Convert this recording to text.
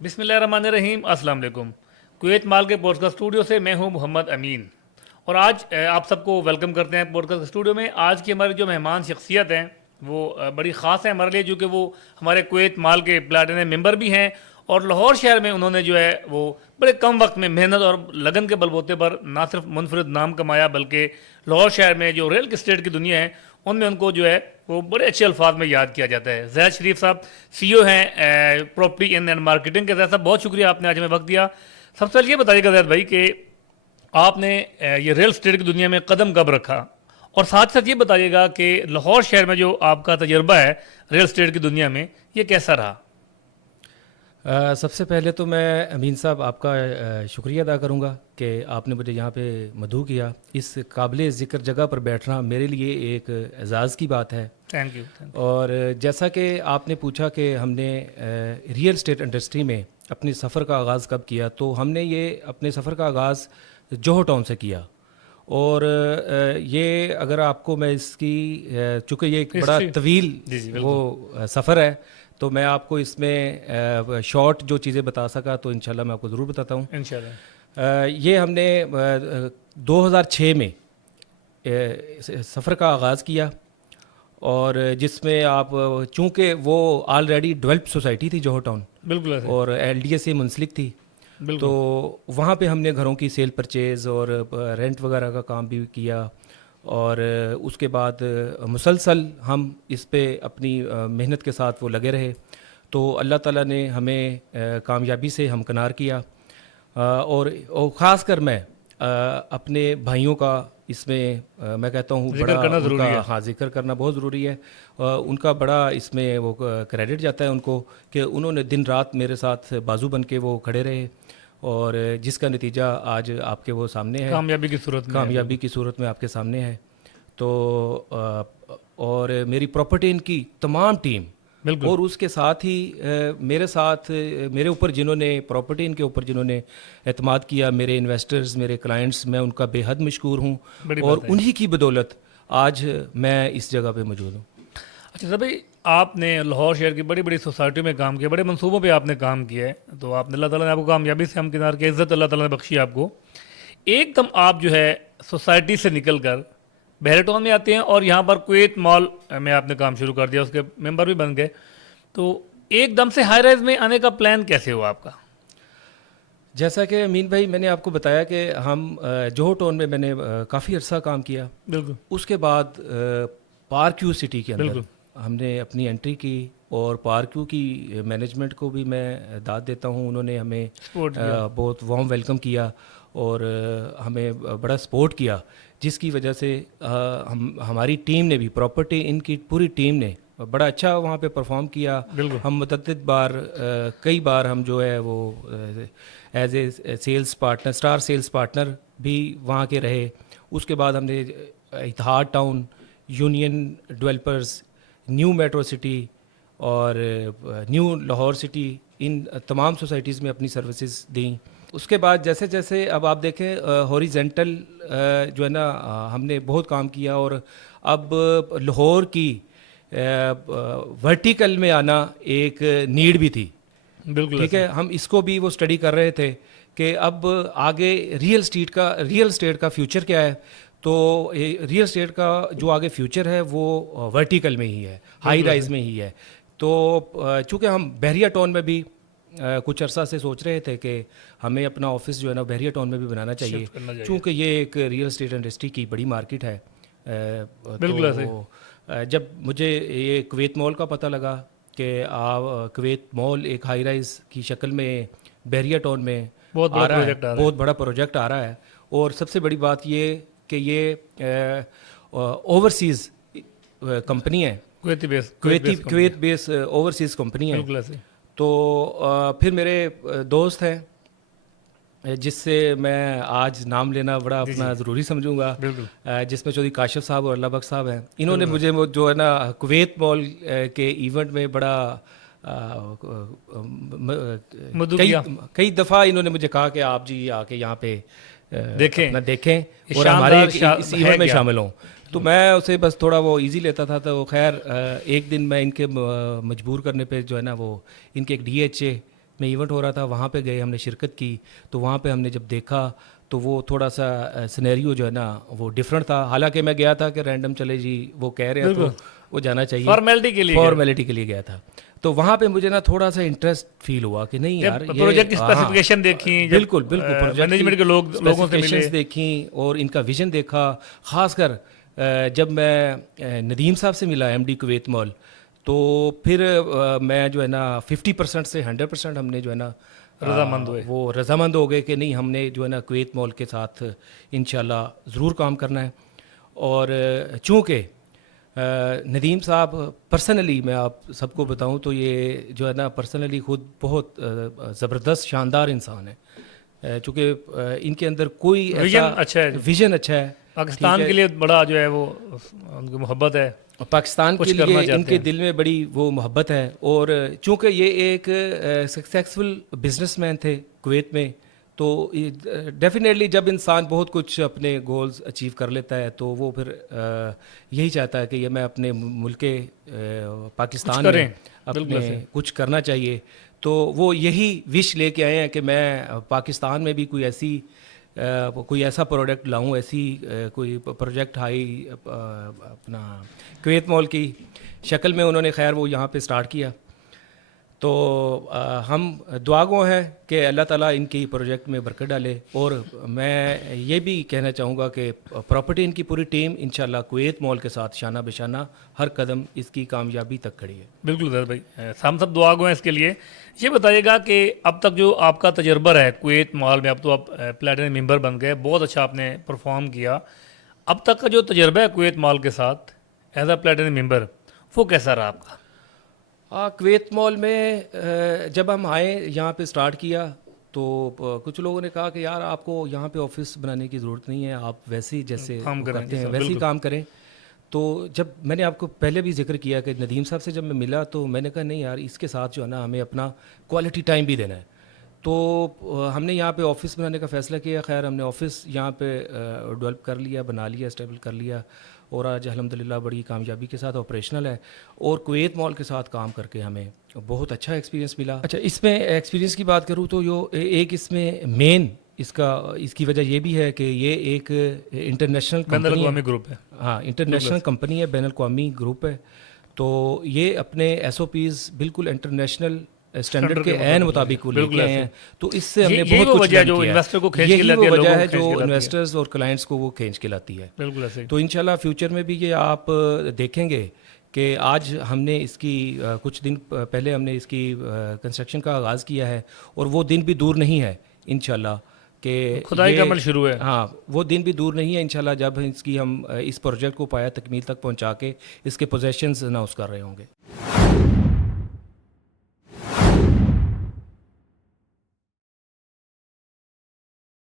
بسم اللہ الرحمن الرحیم. السلام علیکم. کویت مال کے پوڈکاسٹ اسٹوڈیو سے میں ہوں محمد امین اور آج آپ سب کو ویلکم کرتے ہیں پوڈکاسٹ اسٹوڈیو میں. آج کی ہماری جو مہمان شخصیت ہیں وہ بڑی خاص ہیں ہمارے لیے، جو کہ وہ ہمارے کویت مال کے پلاٹینم ممبر بھی ہیں اور لاہور شہر میں انہوں نے جو ہے وہ بڑے کم وقت میں محنت اور لگن کے بل بوتے پر نہ صرف منفرد نام کمایا بلکہ لاہور شہر میں جو ریئل اسٹیٹ کی دنیا ہے ان میں ان کو جو ہے وہ بڑے اچھے الفاظ میں یاد کیا جاتا ہے. زید شریف صاحب سی او ہیں پراپرٹی اینڈ مارکیٹنگ کے. زید صاحب بہت شکریہ آپ نے آج ہمیں وقت دیا. سب سے پہلے یہ بتائیے گا زید بھائی کہ آپ نے یہ ریئل اسٹیٹ کی دنیا میں قدم کب رکھا، اور ساتھ ساتھ یہ بتائیے گا کہ لاہور شہر میں جو آپ کا تجربہ ہے ریئل اسٹیٹ کی دنیا میں یہ کیسا رہا؟ سب سے پہلے تو میں امین صاحب آپ کا شکریہ ادا کروں گا کہ آپ نے مجھے یہاں پہ مدعو کیا. اس قابل ذکر جگہ پر بیٹھنا میرے لیے ایک اعزاز کی بات ہے. Thank you. اور جیسا کہ آپ نے پوچھا کہ ہم نے ریئل اسٹیٹ انڈسٹری میں اپنے سفر کا آغاز کب کیا، تو ہم نے یہ اپنے سفر کا آغاز جوہر ٹاؤن سے کیا. اور یہ اگر آپ کو میں اس کی چونکہ یہ ایک بڑا طویل وہ سفر ہے تو میں آپ کو اس میں شارٹ جو چیزیں بتا سکا تو انشاءاللہ میں آپ کو ضرور بتاتا ہوں. انشاءاللہ. یہ ہم نے 2006 میں سفر کا آغاز کیا، اور جس میں آپ چونکہ وہ آلریڈی ڈیولپ سوسائٹی تھی جوہر ٹاؤن، بالکل اور ایل ڈی اے سے منسلک تھی، تو وہاں پہ ہم نے گھروں کی سیل پرچیز اور رینٹ وغیرہ کا کام بھی کیا. اور اس کے بعد مسلسل ہم اس پہ اپنی محنت کے ساتھ وہ لگے رہے، تو اللہ تعالیٰ نے ہمیں کامیابی سے ہمکنار کیا. اور خاص کر میں اپنے بھائیوں کا اس میں میں کہتا ہوں بڑا ذکر کرنا بہت ضروری ہے. ان کا بڑا اس میں وہ کریڈٹ جاتا ہے ان کو کہ انہوں نے دن رات میرے ساتھ بازو بن کے وہ کھڑے رہے، اور جس کا نتیجہ آج آپ کے وہ سامنے ہے، کامیابی کی صورت میں آپ کے سامنے ہے. تو اور میری پراپرٹی ان کی تمام ٹیم، اور اس کے ساتھ ہی میرے ساتھ میرے اوپر جنہوں نے پراپرٹی ان کے اوپر جنہوں نے اعتماد کیا، میرے انویسٹرز، میرے کلائنٹس، میں ان کا بے حد مشکور ہوں، اور انہی کی بدولت آج میں اس جگہ پہ موجود ہوں. اچھا سر بھائی، آپ نے لاہور شہر کی بڑی بڑی سوسائٹیوں میں کام کیا، بڑے منصوبوں پہ آپ نے کام کیا ہے، تو آپ نے اللہ تعالیٰ نے آپ کو کامیابی سے ہمکنار کی، عزت اللہ تعالیٰ نے بخشی آپ کو. ایک دم آپ جو ہے سوسائٹی سے نکل کر بحیرہ ٹاؤن میں آتے ہیں اور یہاں پر کویت مال میں آپ نے کام شروع کر دیا، اس کے ممبر بھی بن گئے. تو ایک دم سے ہائی رائز میں آنے کا پلان کیسے ہوا آپ کا؟ جیسا کہ امین بھائی میں نے آپ کو بتایا کہ ہم جوہر ٹاؤن میں میں نے کافی عرصہ کام کیا. بالکل. اس کے بعد پارکیو سٹی کے اندر ہم نے اپنی انٹری کی، اور پارکیو کی مینجمنٹ کو بھی میں داد دیتا ہوں، انہوں نے ہمیں بہت وارم ویلکم کیا اور ہمیں بڑا سپورٹ کیا، جس کی وجہ سے ہماری ٹیم نے بھی، پراپرٹی ان کی پوری ٹیم نے بڑا اچھا وہاں پہ پرفارم کیا. ہم متعدد بار کئی بار ہم جو ہے وہ as a sales partner, star sales partner بھی وہاں کے رہے. اس کے بعد ہم نے اتحاد town, union developers, new metro city اور نیو لاہور سٹی، ان تمام سوسائٹیز میں اپنی سروسز دیں. اس کے بعد جیسے جیسے اب آپ دیکھیں ہاریزنٹل جو ہے نا ہم نے بہت کام کیا، اور اب لاہور کی ورٹیکل میں آنا ایک نیڈ بھی تھی. بالکل ٹھیک ہے، ہم اس کو بھی وہ اسٹڈی کر رہے تھے کہ اب آگے ریئل اسٹیٹ کا فیوچر کیا ہے. تو ریئل اسٹیٹ کا جو آگے فیوچر ہے وہ ورٹیکل میں ہی ہے، ہائی رائز میں ہی ہے. تو چونکہ ہم بحریہ ٹاؤن میں بھی کچھ عرصہ سے سوچ رہے تھے کہ ہمیں اپنا آفس جو ہے نا بحریہ ٹاؤن میں بھی بنانا چاہیے، چونکہ یہ ایک ریئل اسٹیٹ انڈسٹری کی بڑی مارکیٹ ہے. تو جب مجھے یہ کویت مال کا پتہ لگا کہ کویت مال ایک ہائی رائز کی شکل میں بحریہ ٹاؤن میں بہت بڑا پروجیکٹ آ رہا ہے، اور سب سے بڑی بات یہ کہ یہ اوورسیز کمپنی ہے، کویت بیس اوورسیز کمپنی ہے. تو پھر میرے دوست ہیں جس سے میں آج نام لینا بڑا اپنا ضروری سمجھوں گا، جس میں چودھری کاشف صاحب اور اللہ بخش صاحب ہیں. انہوں نے مجھے جو ہے نا کویت مال کے ایونٹ میں بڑا کئی دفعہ انہوں نے مجھے کہا کہ آپ جی آ کے یہاں پہ دیکھیں اور ہمارے اس ایونٹ میں شامل ہوں. تو میں اسے بس تھوڑا وہ ایزی لیتا تھا. تو خیر ایک دن میں ان کے مجبور کرنے پہ جو ہے نا وہ ان کے ایک ڈی ایچ اے میں ایونٹ ہو رہا تھا وہاں پہ گئے, ہم نے شرکت کی. تو وہاں پہ ہم نے جب دیکھا تو وہ تھوڑا سا سینیریو جو ہے نا وہ ڈفرینٹ تھا. حالانکہ میں گیا تھا کہ رینڈم چلے جی وہ کہہ رہے ہیں تو وہ جانا چاہیے, فارمیلٹی کے لیے فارمیلٹی کے لیے گیا تھا. تو وہاں پہ مجھے نا تھوڑا سا انٹرسٹ فیل ہوا کہ نہیں یار یہ پروجیکٹ کی اسپیسیفکیشن دیکھی, بالکل بالکل مینجمنٹ کے لوگوں سے ملے, دیکھی اور ان کا ویژن دیکھا. خاص کر جب میں ندیم صاحب سے ملا ایم ڈی کویت مال, تو پھر میں جو ہے نا 50% سے 100% ہم نے جو ہے نا رضامند ہوئے, وہ رضامند ہو گئے کہ نہیں ہم نے جو ہے نا کویت مال کے ساتھ انشاءاللہ ضرور کام کرنا ہے. اور چونکہ ندیم صاحب پرسنلی میں آپ سب کو بتاؤں تو یہ جو ہے نا پرسنلی خود بہت زبردست شاندار انسان ہے, چونکہ ان کے اندر کوئی ایسا ویژن اچھا ہے. پاکستان کے لیے بڑا جو ہے وہ ان کی محبت ہے, پاکستان کے لیے ان کے دل میں بڑی وہ محبت ہے. اور چونکہ یہ ایک سکسیسفل بزنس مین تھے کویت میں, تو ڈیفینیٹلی جب انسان بہت کچھ اپنے گولز اچیو کر لیتا ہے تو وہ پھر یہی چاہتا ہے کہ یہ میں اپنے ملک پاکستان میں اپنے کچھ کرنا چاہیے. تو وہ یہی وش لے کے آئے ہیں کہ میں پاکستان میں بھی کوئی ایسا پروڈکٹ لاؤں, ایسی کوئی پروجیکٹ ہائی اپنا کویت مال کی شکل میں. انہوں نے خیر وہ یہاں پہ سٹارٹ کیا. تو ہم دعا گو ہیں کہ اللہ تعالیٰ ان کی پروجیکٹ میں برکت ڈالے. اور میں یہ بھی کہنا چاہوں گا کہ پراپرٹی ان کی پوری ٹیم انشاءاللہ کویت مال کے ساتھ شانہ بشانہ ہر قدم اس کی کامیابی تک کھڑی ہے. بالکل زید بھائی, ہم سب دعا گو ہیں اس کے لیے. یہ بتائیے گا کہ اب تک جو آپ کا تجربہ ہے کویت مال میں, اب تو آپ پلیٹینم ممبر بن گئے, بہت اچھا آپ نے پرفارم کیا. اب تک کا جو تجربہ ہے کویت مال کے ساتھ ایز اے پلیٹینم ممبر, وہ کیسا رہا آپ کا؟ کویت مال میں جب ہم آئے یہاں پہ سٹارٹ کیا تو کچھ لوگوں نے کہا کہ یار آپ کو یہاں پہ آفس بنانے کی ضرورت نہیں ہے, آپ ویسے ہی جیسے کرتے ہیں ویسے ہی کام کریں. تو جب میں نے آپ کو پہلے بھی ذکر کیا کہ ندیم صاحب سے جب میں ملا تو میں نے کہا نہیں یار اس کے ساتھ جو ہے نا ہمیں اپنا کوالٹی ٹائم بھی دینا ہے. تو ہم نے یہاں پہ آفس بنانے کا فیصلہ کیا. خیر ہم نے آفس یہاں پہ ڈیولپ کر لیا, بنا لیا, اسٹیبل کر لیا, اور آج الحمدللہ بڑی کامیابی کے ساتھ آپریشنل ہے. اور کویت مال کے ساتھ کام کر کے ہمیں بہت اچھا ایکسپیرینس ملا. اچھا اس میں ایکسپیرینس کی بات کروں تو جو ایک اس میں مین اس کی وجہ یہ بھی ہے کہ یہ ایک انٹرنیشنل کمپنی گروپ ہے. ہاں انٹرنیشنل کمپنی ہے, بین الاقوامی گروپ ہے. تو یہ اپنے ایس او پیز بالکل انٹرنیشنل اسٹینڈرڈ کے عین مطابق وہ لے کے آئے ہیں. تو اس سے ہم نے بہت کچھ لرن کیا. یہی وہ وجہ ہے جو انویسٹرز اور کلائنٹس کو وہ کھینچ کے لاتی ہے. تو انشاءاللہ فیوچر میں بھی یہ آپ دیکھیں گے کہ آج ہم نے اس کی کچھ دن پہلے ہم نے اس کی کنسٹرکشن کا آغاز کیا ہے, اور وہ دن بھی دور نہیں ہے انشاءاللہ کہ خدائی کا عمل شروع ہے. ہاں وہ دن بھی دور نہیں ہے انشاءاللہ جب اس کی ہم اس پروجیکٹ کو پایا تکمیل تک پہنچا کے اس کے پوزیشنز اناؤنس کر رہے ہوں گے.